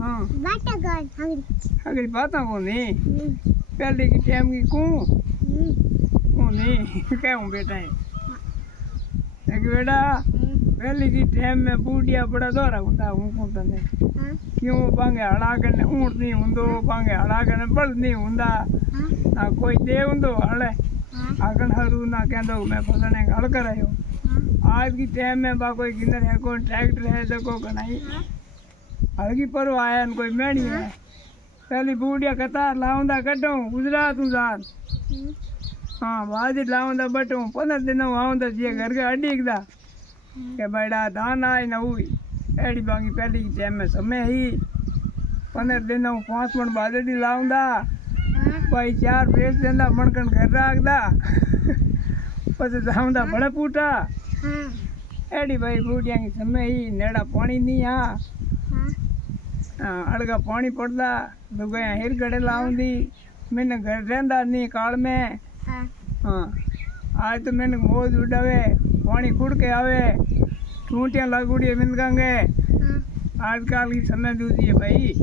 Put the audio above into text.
हाँ बाटा कर अगली बातें को नहीं पहले की टाइम की को नहीं कहूँ बेटा है एक बेटा पहले की टाइम में बूढ़िया बड़ा दौरा होता हूँ को तने क्यों पांगे हड़ा करने ऊँट नहीं होंदो पांगे हड़ा करने बल नहीं होंदा ना कोई दे होंदो हड़े आगन हरू ना कहंदो मैं फलने हड़ करायो आज की टाइम में बा कोई गिनर है कोई ट्रैक्टर है देखो घनाई हड़की पर आया न कोई मेणी है पहली बूढ़िया कतार लाऊंदा कटो गुजरात उजात हाँ बाजी लाऊंदा बटो 15 दिन आऊंदा जी घर के अडीकदा के बड़ा धान आई न हुई एड़ी बांगी पहली की टाइम में समय ही 15 दिन 5 मन बाजरी लाऊंदा भाई 4 बेच देंदा मणकन घर राखदा પછી जाऊंदा बड़े पूटा एड़ी भाई बूढ़िया की समय ही नेड़ा पानी नहीं अड़गा पानी पड़दा दुगया हिर गड़े लाऊंदी मैंने घर रहंदा नहीं काल में हाँ आज तो मैंने मौज उड़ावे पानी खुड़ के आवे टूटियाँ लगुड़ी मिल गंगे आजकल की समय दूसरी है भाई।